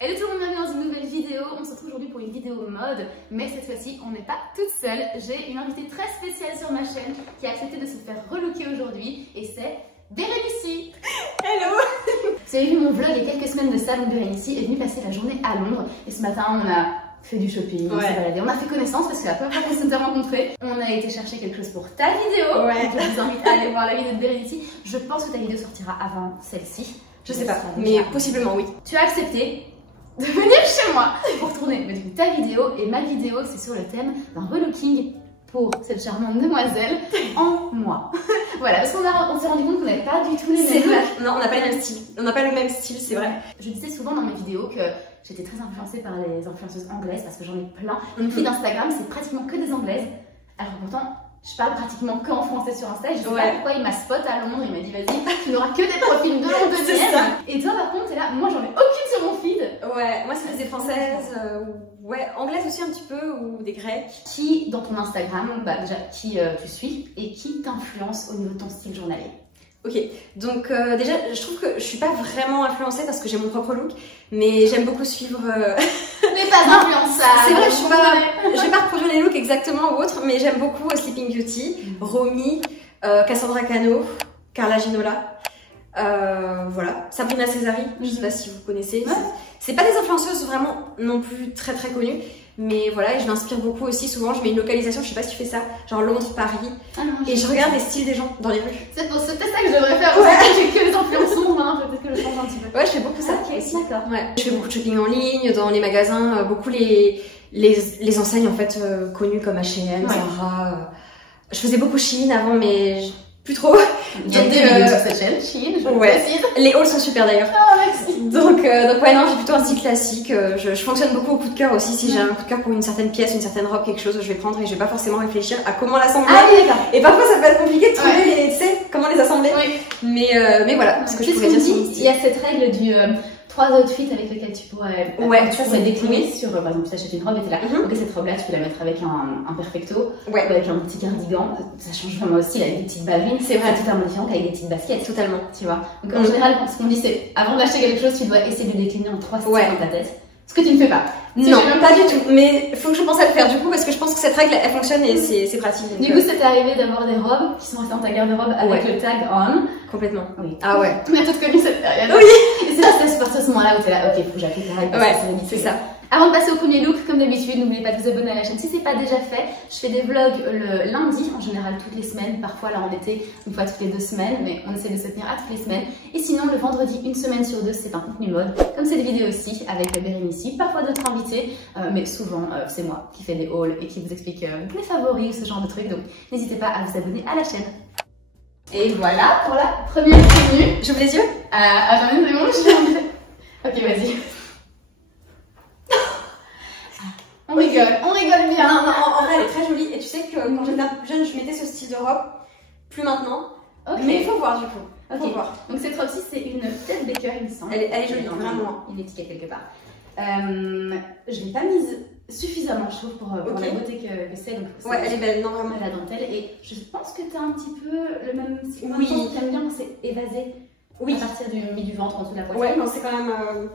Hello tout le monde, bienvenue dans une nouvelle vidéo. On se retrouve aujourd'hui pour une vidéo mode, mais cette fois-ci on n'est pas toute seule. J'ai une invitée très spéciale sur ma chaîne qui a accepté de se faire relooker aujourd'hui et c'est Bérénicie. Hello. Vous avez vu mon vlog il y a quelques semaines de ça, donc Bérénicie est venue passer la journée à Londres et ce matin on a fait du shopping, on s'est baladé, on a fait connaissance parce que c'est la première fois qu'on s'est rencontrés. On a été chercher quelque chose pour ta vidéo, donc je vous invite à aller voir la vidéo de Bérénicie. Je pense que ta vidéo sortira avant celle-ci. Je sais pas, mais possiblement oui. Tu as accepté de venir chez moi pour tourner mais du coup, ta vidéo et ma vidéo, c'est sur le thème d'un relooking pour cette charmante demoiselle en moi. Voilà, parce qu'on s'est rendu compte qu'on n'avait pas du tout les mêmes looks. Non, on n'a pas le même style. On n'a pas le même style, c'est vrai. Je disais souvent dans mes vidéos que j'étais très influencée par les influenceuses anglaises parce que j'en ai plein. Mon feed d'Instagram, c'est pratiquement que des anglaises. Alors pourtant, je parle pratiquement que en français sur Insta. Je sais pas pourquoi il m'a spot à Londres. Il m'a dit vas-y, tu n'auras que des profils de londoniennes. Et toi par contre, t'es là, moi j'en ai aucune sur mon feed. Ouais, moi c'est des françaises, ouais, anglaises aussi un petit peu, ou des grecques. Qui dans ton Instagram, bah déjà qui tu suis et qui t'influence au niveau de ton style journalier? Ok, donc déjà je trouve que je suis pas vraiment influencée parce que j'ai mon propre look, mais j'aime beaucoup suivre. Mais pas influençable. C'est vrai, je vais pas reproduire les looks exactement ou autre, mais j'aime beaucoup Sleeping Beauty, Romy, Cassandra Cano, Carla Ginola, voilà, Sabrina Cesari, je sais pas si vous connaissez. Ouais. C'est pas des influenceuses vraiment non plus très connues. Mais voilà, et je m'inspire beaucoup aussi. Souvent, je mets une localisation, je sais pas si tu fais ça, genre Londres, Paris, et je regarde les styles des gens dans les rues. C'est pour ça que je devrais faire. Ouais, j'ai que les influenceurs, maintenant peut-être que je change un petit peu. Ouais, je fais beaucoup ça. Ok, d'accord. Ouais. Je fais beaucoup de shopping en ligne, dans les magasins, beaucoup les enseignes en fait connues comme H&M, Zara. Je faisais beaucoup Shein avant, mais plus trop. Il y a des vidéos sur cette chaîne, Shein, je précise. Les hauls sont super d'ailleurs. Oh, merci. Donc ouais, non, j'ai plutôt un style classique. Je fonctionne beaucoup au coup de cœur aussi. Si j'ai un coup de cœur pour une certaine pièce, une certaine robe, quelque chose, je vais prendre et je vais pas forcément réfléchir à comment l'assembler. Ah oui, d'accord. Et parfois, ça peut être compliqué de trouver les, tu sais, comment les assembler. Oui. Mais voilà, ce que je pourrais dire. Il y a cette règle du 3 outfits avec lesquels tu pourrais décliner sur, par exemple, tu achètes une robe et t'es là, ok, cette robe là tu peux la mettre avec un perfecto ou avec un petit cardigan, ça change vraiment aussi avec des petites ballerines, c'est vrai, totalement différent qu'avec des petites baskets, totalement, tu vois. Donc en général, ce qu'on dit c'est, avant d'acheter quelque chose, tu dois essayer de le décliner en 3 styles dans ta tête. Ce que tu ne fais pas. Non, pas du tout. Mais faut que je pense à le faire du coup parce que je pense que cette règle elle fonctionne et c'est pratique. Du coup, ça t'est arrivé d'avoir des robes qui sont restées dans ta garde-robe avec le tag on? Complètement. Oui. Ah ouais. On a toutes connu cette période. Oui. Et c'est là, c'est partir à ce moment-là où t'es là, ok, faut que j'applique la règle. Ouais, c'est ça. Avant de passer au premier look, comme d'habitude, n'oubliez pas de vous abonner à la chaîne si c'est pas déjà fait. Je fais des vlogs le lundi, en général toutes les semaines, parfois là en été, une fois toutes les 2 semaines, mais on essaie de se tenir à toutes les semaines. Et sinon, le vendredi, une semaine sur 2, c'est un contenu mode, comme cette vidéo aussi, avec Bérénicie, parfois d'autres invités, mais souvent c'est moi qui fais des hauls et qui vous explique les favoris, ce genre de trucs, donc n'hésitez pas à vous abonner à la chaîne. Et voilà pour la première tenue. J'ouvre les yeux. J'en ai vraiment, je suis en train. Ok, vas-y. On rigole bien. Non, en vrai, elle est très jolie. Et tu sais que quand j'étais jeune, je mettais ce style de robe. Plus maintenant. Okay. Mais il faut voir du coup. Ok. Voir. Donc cette robe-ci, c'est une Tess Baker, il me semble. Elle est jolie, vraiment. Une étiquette quelque part. Je l'ai pas mise suffisamment, je trouve, pour la beauté que c'est. Donc, ouais, elle est belle, non, vraiment. La dentelle. Et je pense que tu as un petit peu le même style. Oui. T'aimes bien quand c'est évasé. Oui. À partir du ventre, en dessous de la poitrine. Ouais, non, c'est quand même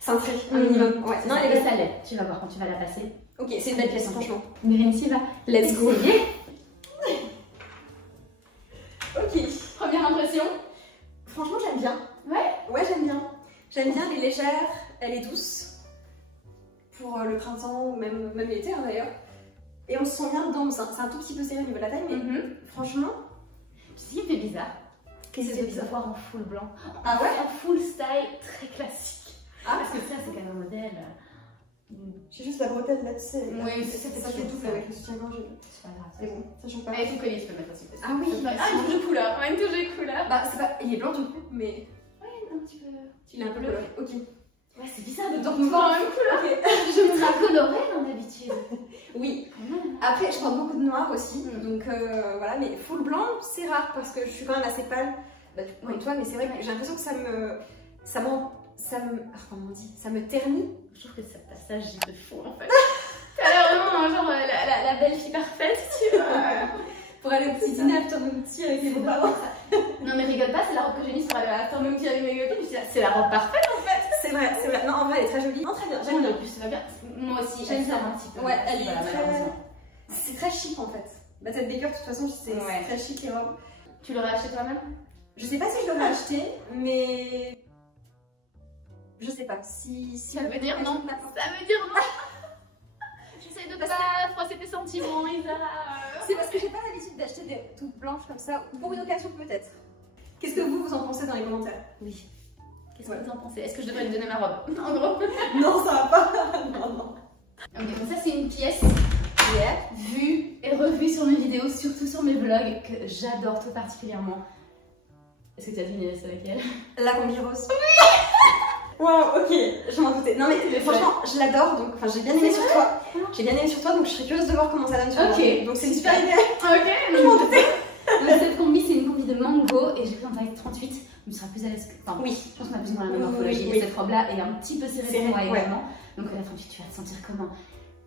cintré, un minimum. Ouais. Non, elle est ça l'est. Tu vas voir quand tu vas la passer. Ok, c'est une belle pièce, franchement. Bérénicie va. Let's go. Ok. Première impression. Franchement, j'aime bien. Ouais, j'aime bien. J'aime bien, elle est légère, elle est douce. Pour le printemps ou même l'été d'ailleurs. Et on se sent bien dedans, c'est un tout petit peu serré au niveau de la taille, mais franchement. Ce qui me fait bizarre, qu'est-ce que c'est bizarre? Voir en full blanc. Ah ouais? En full style très classique. Ah, parce que ça, c'est quand même un modèle. J'ai juste la bretelle là, tu sais. Oui, c'est ça fait tout avec le soutien-gorge. C'est pas grave. Mais bon, ça change pas. Mais tout collier, tu peux mettre aussi. Ah oui, une touche de couleur. Une touche de couleur. Bah, c'est pas. Il est blanc du coup, mais. Ouais, un petit peu. Il est un peu coloré. Ok. Ouais, c'est bizarre de te voir en même couleur. Okay. Je me serais colorée dans d'habitude. Oui. Après, je porte beaucoup de noir aussi. Donc voilà, mais full blanc, c'est rare parce que je suis quand même assez pâle. Bah, comme toi, mais c'est vrai que j'ai l'impression que ça me ternit. Je trouve que ça passage de fou en fait. T'as l'air vraiment genre la belle fille parfaite, tu vois. Pour aller au petit dîner after tea avec mes beaux-parents. Non mais rigole pas, c'est la robe que j'ai mise pour aller à after tea avec mes copines. C'est la robe parfaite en fait. c'est vrai, c'est vrai. Non, en vrai, elle est très jolie. Non, très bien, j'aime bien. En plus, ça va bien. Moi aussi, J'aime bien un petit peu. Ouais, elle est Voilà, très... malheureusement. C'est très chic en fait. La tête Baker, de toute façon, c'est très chic les robes. Tu l'aurais acheté toi-même? Je sais pas si je l'aurais acheté, mais... Je sais pas. Si Ça veut dire non. Ça veut dire non. J'essaie de pas froisser tes sentiments, Isa. C'est parce que j'ai pas l'habitude d'acheter des toutes blanches comme ça, pour une occasion peut-être. Qu'est-ce que vous en pensez dans les commentaires? Oui. Qu'est-ce que vous en pensez? Est-ce que je devrais lui donner ma robe? En gros. Non, ça va pas. Non, non. Ok, donc ça c'est une pièce vue et revue sur mes vidéos, surtout sur mes vlogs, que j'adore tout particulièrement. Est-ce que tu as deviné c'est laquelle? La combi rose. Oui. Wow, ok, je m'en doutais. Non mais franchement, je l'adore, donc enfin j'ai bien aimé sur toi. J'ai bien aimé sur toi, donc je serais curieuse de voir comment ça donne sur moi. Ok, donc c'est une super idée. Ok, je m'en doutais. Cette combi, c'est une combi de mango et j'ai pris en taille 38. Je me serai plus à l'aise que. Enfin, oui, je pense qu'on a plus ou moins la même morphologie. Oui. Cette robe-là est un petit peu serrée pour moi également. Donc la 38, tu vas te sentir comme un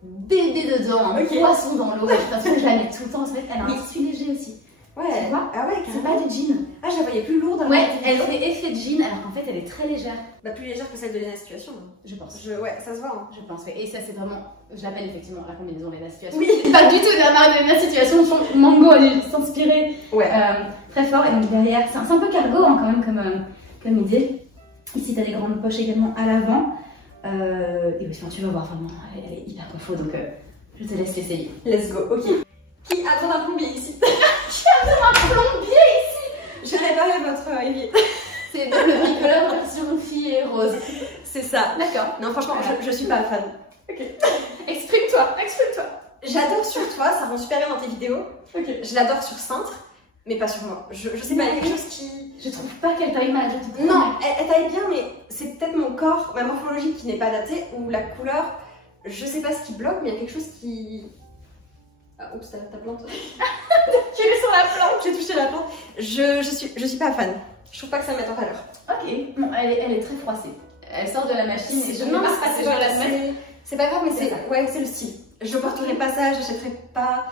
bébé dedans, un poisson dans l'eau. De toute façon, je la mets tout le temps. C'est vrai qu'elle a un tissu léger aussi. Ouais, tu vois? Ah ouais, c'est pas du jean. Ah, je la voyais plus lourde. Ouais, elle fait effet de jean alors qu'en fait, elle est très légère. Bah, plus légère que celle de Lena Situation. Je pense. Ouais, ça se voit. Hein. Je pense, oui. Et ça, c'est vraiment. Je l'appelle effectivement la combinaison de la situation. Oui. Pas du tout de la marque de la situation. Mango, elle est s'inspirer très fort. Et donc derrière, c'est un peu cargo hein, quand même comme idée. Ici, tu as des grandes poches également à l'avant. Et puis, tu vas voir vraiment, elle est hyper confo. Donc, je te laisse l'essayer. Let's go, ok. Qui attend un plombier ici? Qui attend un plombier ici? J'ai réparé votre évier. C'est le bricoleur version fille et rose. C'est ça. D'accord. Non, franchement, je suis pas fan. Ok. Exprime-toi, exprime-toi. J'adore sur toi, ça rend super bien dans tes vidéos. Ok. Je l'adore sur cintre, mais pas sur moi. Je sais pas, il y a quelque chose qui... Je trouve pas qu'elle taille mal, je trouve. Non, elle taille bien, mais c'est peut-être mon corps, ma morphologie qui n'est pas adaptée, ou la couleur, je sais pas ce qui bloque, mais il y a quelque chose qui... Ah, oups, ta plante. Tu es sur la plante. J'ai touché la plante. Je suis pas fan. Je trouve pas que ça me mette en valeur. Ok, bon, elle est très froissée. Elle sort de la machine et je ne non, passe pas ce genre la c'est pas grave, mais c'est le style. Je porterai pas ça, j'achèterai pas.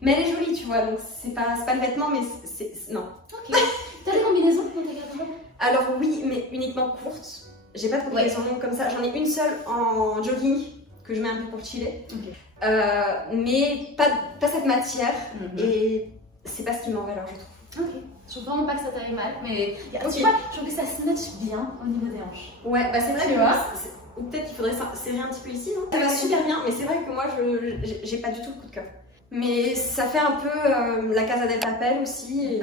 Mais elle est jolie, tu vois, donc c'est pas le vêtement, mais c'est. Non. Ok. T'as des combinaisons dans ta garde-robe? Alors oui, mais uniquement courtes. J'ai pas de combinaison longue comme ça. J'en ai une seule en jogging que je mets un peu pour chiller. Okay. Mais pas cette matière et c'est pas ce qui met en valeur, je trouve. Ok. Je trouve vraiment pas que ça taille mal, mais tu vois, je trouve que ça snatch bien au niveau des hanches. Ouais, bah c'est vrai que moi, ou peut-être qu'il faudrait serrer un petit peu ici, non? Ça va super bien, mais c'est vrai que moi, j'ai pas du tout le coup de cœur. Mais ça fait un peu la Casa del Papel aussi, et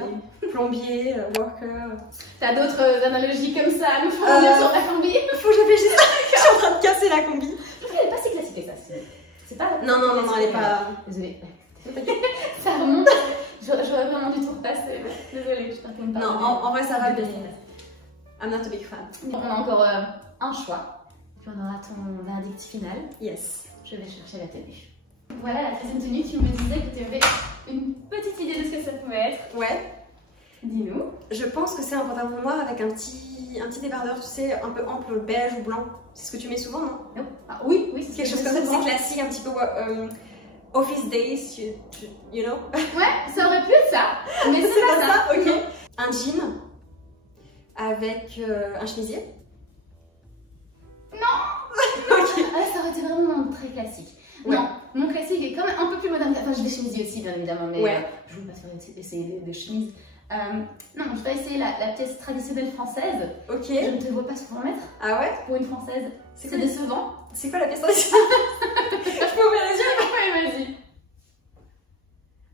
plombier, worker. T'as d'autres analogies comme ça à nous fournir sur la combi? Faut que je réfléchisse, je suis en train de casser la combi. Je trouve qu'elle est pas si classique que ça, c'est pas... Non, elle est pas... Désolée. Ça remonte. J'aurais vraiment dû tout repasser. Désolée, je t'inquiète pas. Non, en vrai, ça va bien. I'm not a big fan. On a encore un choix. Puis on aura ton verdict final. Yes. Je vais chercher la tenue. Voilà la troisième tenue. Tu me disais que tu avais une petite idée de ce que ça pouvait être. Ouais. Dis-nous. Je pense que c'est un pantalon noir avec un petit débardeur, tu sais, un peu ample, beige ou blanc. C'est ce que tu mets souvent, non? Non. Ah, oui, c'est quelque chose comme ça. C'est classique, un petit peu office days, you know. Ouais, ça aurait pu être ça. Mais c'est pas ça. Ok. Un jean avec un chemisier. Non. Ok. Ah, ça aurait été vraiment très classique. Ouais. Non, mon classique est quand même un peu plus moderne. Enfin, j'ai des chemisiers aussi, bien évidemment, mais je ne veux pas faire essayer des chemises. Non, je vais essayer la pièce traditionnelle française. Ok. Je ne te vois pas souvent mettre. Ah ouais? Pour une française, c'est décevant. C'est quoi la pièce traditionnelle? Je peux ouvrir les yeux? Oui, vas-y.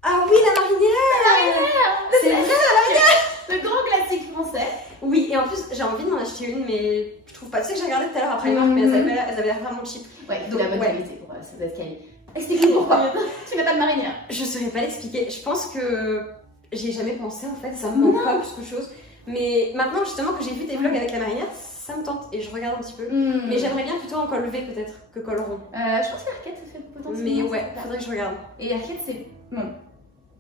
Ah oui, la marinière! La marinière! C'est vrai, la marinière! Le grand classique français. Oui, et en plus, j'ai envie d'en acheter une, mais je trouve pas. Tu sais que j'ai regardé tout à l'heure après Primark, mais elles avaient l'air vraiment cheap. Ouais, donc la bonne qualité pour ça doit être quali. Explique-nous pourquoi tu n'as pas de marinière. Je saurais pas l'expliquer. Je pense que j'y ai jamais pensé en fait, ça me manque pas plus que chose. Mais maintenant, justement, que j'ai vu des vlogs avec la marinière, ça me tente et je regarde un petit peu. Mais j'aimerais bien plutôt en col V peut-être que col rond. Je pense qu'Arcade ça fait potentiellement. Mais ouais, faudrait que je regarde. Et Arcade, c'est bon.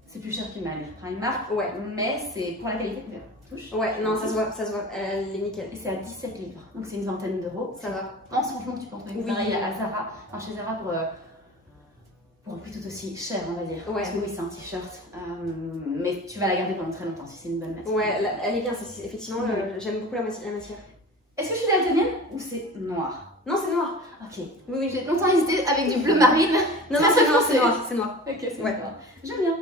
C'est plus cher qu'une Primark, mais c'est pour la qualité de touche. Ouais, non, ça se voit, elle est nickel. Et c'est à 17 livres, donc c'est une vingtaine d'euros. Ça va. Pense franchement que tu peux en trouver pareil à Zara, enfin chez Zara pour un prix tout aussi cher, on va dire. Ouais. Parce que oui, c'est un t-shirt, mais tu vas la garder pendant très longtemps si c'est une bonne matière. Ouais, elle est bien, effectivement, j'aime beaucoup la matière. Est-ce que je suis daltonienne ou c'est noir? Non, c'est noir. Ok. Oui, j'ai longtemps hésité avec du bleu marine. Non, non, c'est noir, c'est noir, c'est noir. Ok, c'est ouais. noir. J'aime bien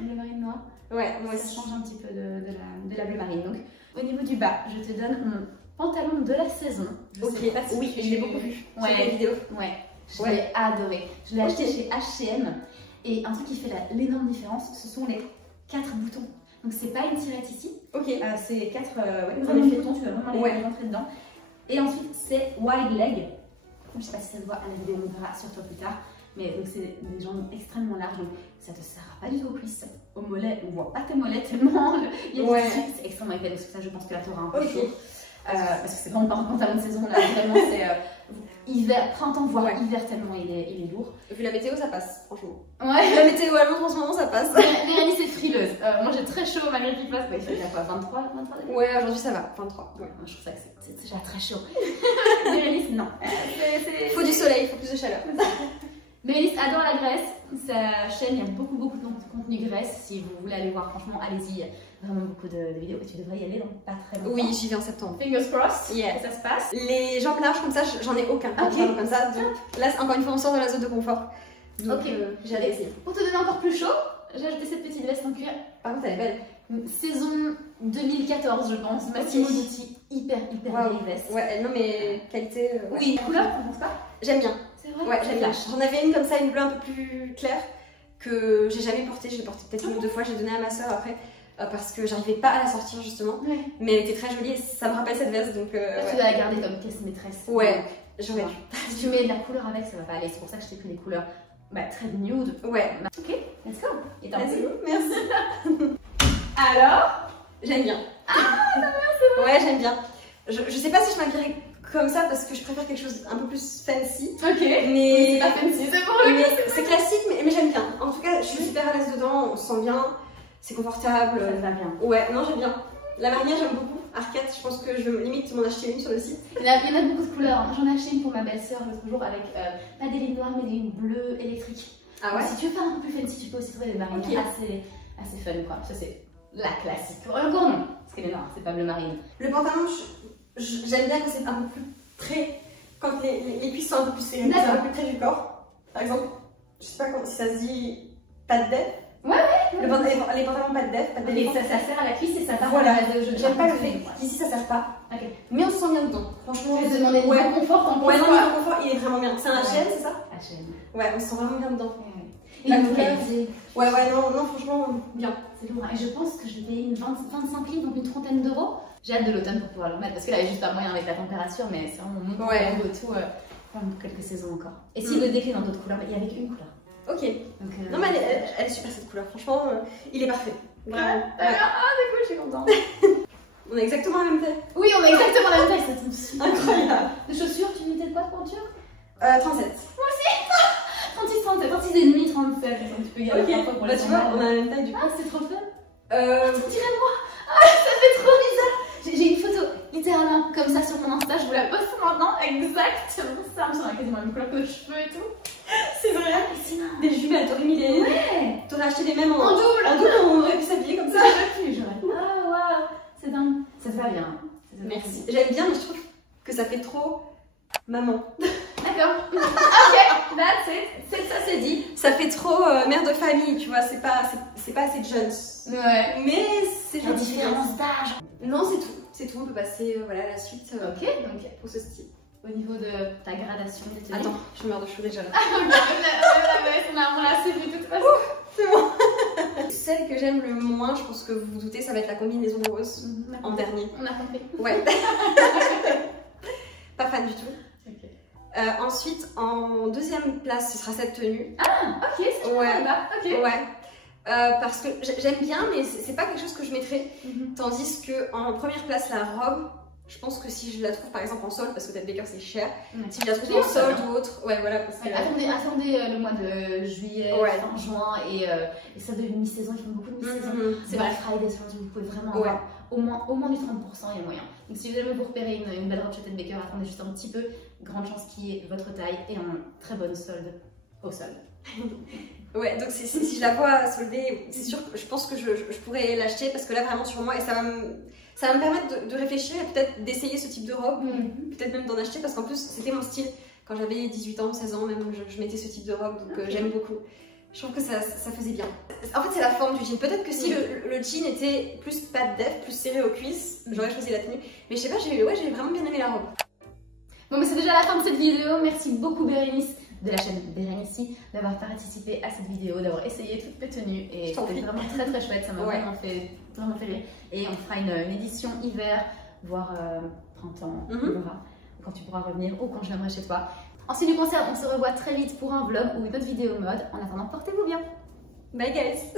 bleu marine noir. Ouais, moi Ça aussi. change un petit peu de la bleu marine. Donc, au niveau du bas, je te donne mon pantalon de la saison. Je sais pas si oui, tu- je l'ai beaucoup vu sur les vidéos. Ouais, je l'ai adoré. Je l'ai acheté chez H&M. Et un truc qui fait l'énorme différence, ce sont les 4 boutons. Donc c'est pas une tirette ici. Ok. C'est 4 vraiment boutons, tu vas vraiment les rentrer dedans. Et ensuite c'est wide leg. Je sais pas si ça se voit à la vidéo, on verra sur toi plus tard. Mais donc c'est des jambes extrêmement larges, donc ça te serra pas du tout aux cuisses. Au mollet, on voit pas tes mollets tellement. Il y a c'est extrêmement épais, donc ça je pense que là tu auras un peu chaud. Parce que c'est vraiment pas un pantalon de saison là, vraiment c'est hiver, printemps voire hiver tellement il est lourd. Vu la météo ça passe, franchement. Ouais. La météo à Londres en ce moment ça passe. Bérénice est frileuse. Moi j'ai très chaud malgré qu'il fasse. Il fait déjà quoi, 23 degrés? Ouais, aujourd'hui ça va, 23. Ouais. Je trouve ça que c'est déjà très chaud. Bérénice, non. Faut du soleil, il faut plus de chaleur. Bérénice adore la Grèce. Sa chaîne, il y a beaucoup de contenu Grèce. Si vous voulez aller voir, franchement, allez-y. Il y a vraiment beaucoup de vidéos et tu devrais y aller dans pas très longtemps. Oui, j'y vais en septembre. Fingers crossed. Yeah. Ça se passe. Les jambes larges comme ça, j'en ai aucun. Ok. Comme ça, donc là, encore une fois, on sort de la zone de confort. Donc, Ok. j'ai hâte d'essayer. Pour te donner encore plus chaud, j'ai ajouté cette petite veste en cuir. Par contre, elle est belle. Saison 2014, je pense. Massimo Dutti, hyper vieille veste. Ouais, non mais qualité. Oui, la couleur, tu penses pas? J'aime bien. C'est vrai. Ouais, j'aime bien. J'en avais une comme ça, une bleue un peu plus claire, que j'ai jamais portée. Je l'ai portée peut-être une ou deux fois. J'ai donné à ma soeur après. Parce que j'arrivais pas à la sortir justement. Ouais. Mais elle était très jolie et ça me rappelle cette veste donc. Tu dois la garder comme pièce maîtresse. Ouais, j'aurais dû. Si tu mets de la couleur avec, ça va pas aller. C'est pour ça que je t'ai pris des couleurs très nude. Ouais. Ok, let's go. Et t'en Merci. veux? Merci. Alors? J'aime bien. Ah, c'est bon. Ouais, j'aime bien. Je sais pas si je m'habillerais comme ça parce que je préfère quelque chose un peu plus fancy. Ok. Mais. C'est pas fancy, c'est pour le coup. C'est classique, mais j'aime bien. En tout cas, je suis super à l'aise dedans, on se sent bien, c'est confortable. Ça te va bien. Ouais, non, j'aime bien. La marinière, j'aime beaucoup. Arcade, je pense que je vais limite m'en acheter une sur le site. Il y en a beaucoup de couleurs. J'en ai acheté une pour ma belle-sœur l'autre jour avec pas des lignes noires mais des lignes bleues électriques. Ah ouais? Si tu veux faire un peu plus fancy, tu peux aussi trouver des marinières assez fun quoi. Ça c'est la classique. Encore non, parce qu'elle est noire, c'est pas bleu marine. Le pantalon, j'aime bien quand c'est un peu plus près, quand les cuisses sont un peu plus serrées, c'est un peu plus près du corps. Par exemple, je sais pas si ça se dit pas de def. Ouais. Les pantalons pas de def, pas de Et def. ça sert à la cuisse et ça part Voilà, à la base de j'aime pas le fait qu'ici ça sert pas. Ok. Mais on se sent bien dedans. Franchement, Je vais te demander du confort en plus. Ouais, non, mais le confort, il est vraiment bien. C'est un H&M, c'est ça? H&M. Ouais, on se sent vraiment bien dedans. Et La la couleur, qualité. Ouais, non, franchement, bien. C'est lourd. Et je pense que je vais payer une 25 livres, donc une trentaine d'euros. J'ai hâte de l'automne pour pouvoir le mettre parce que là, il y a juste un moyen avec la température, mais c'est vraiment mon de tout pendant quelques saisons encore. Et s'il le décline dans d'autres couleurs, il y avait qu'une couleur. Ok. Donc, Non, mais elle est super cette couleur. Franchement, il est parfait. Vraiment. Ah, c'est cool, je suis contente. On a exactement la même taille. Oui, on a exactement la même taille, ça tombe super. Incroyable. Les chaussures, tu mettais de quoi de pointure? 37. 36, 37, 36 et demi, 37. Donc tu peux y aller parfois pour Bah, les tu vois, on a sandales. la même taille du coup. Ah, c'est trop fun. Euh, On dirait moi. Ah, ça fait trop bizarre. J'ai une photo littéralement comme ça sur mon Insta, je vous la poste maintenant, exactement ça. On a quasiment la même couleur que les cheveux et tout. c'est vrai. Des jumelles, t'aurais mis les. Ouais. T'aurais acheté les mêmes en double. En double, on aurait pu s'habiller comme ça. Ah, waouh. C'est dingue. Ça te va bien. Merci. J'aime bien, mais je trouve que ça fait trop maman. D'accord. Ok, that's it. Ça, c'est dit. Ça fait trop mère de famille, tu vois, c'est pas assez jeune. Ouais. Mais c'est La différence d'âge. Non, c'est tout, on peut passer voilà, à la suite Ok, donc pour ce style. au niveau de ta gradation des tenues. Attends, je meurs de chaud déjà là. On l'a assez vu de toute façon. C'est bon. Celle que j'aime le moins, je pense que vous vous doutez, ça va être la combinaison rose en dernier. On a compris. Ouais. Pas fan du tout. Ok. Ensuite, en deuxième place, ce sera cette tenue. Ah, ok, c'est Ouais. là. Ok. Ouais. Parce que j'aime bien, mais c'est pas quelque chose que je mettrais. Tandis que en première place, la robe, je pense que si je la trouve par exemple en solde, parce que Ted Baker c'est cher, si je la trouve Oui, en ça solde va. ou autre, ouais voilà. Parce que, Attendez le mois de juillet, fin juin et ça de mi-saison, ils font beaucoup de mi-saison. C'est Black Friday, vous pouvez vraiment avoir au moins du 30%, il y a moyen. Donc si jamais vous repérez une belle robe chez Ted Baker, attendez juste un petit peu, grande chance qu'il y ait votre taille et un très bonne solde au sol. Ouais, donc si je la vois soldée, c'est sûr que je pense que je pourrais l'acheter parce que là vraiment sur moi, et ça va Ça va me permettre de réfléchir et peut-être d'essayer ce type de robe, peut-être même d'en acheter parce qu'en plus c'était mon style. Quand j'avais 18 ans, 16 ans, même je mettais ce type de robe, donc j'aime beaucoup. Je trouve que ça faisait bien. En fait, c'est la forme du jean. Peut-être que si le jean était plus patte def, plus serré aux cuisses, j'aurais choisi la tenue. Mais je sais pas, j'ai vraiment bien aimé la robe. Bon, mais c'est déjà la fin de cette vidéo. Merci beaucoup Bérénice de la chaîne Bérénice d'avoir participé à cette vidéo, d'avoir essayé toutes mes tenues. Et c'était vraiment très chouette, ça m'a vraiment fait rire. Et on fera une édition hiver, voire printemps, on verra, quand tu pourras revenir ou quand je viendrai chez toi. En ce qui nous concerne, on se revoit très vite pour un vlog ou une autre vidéo mode. En attendant, portez-vous bien. Bye guys.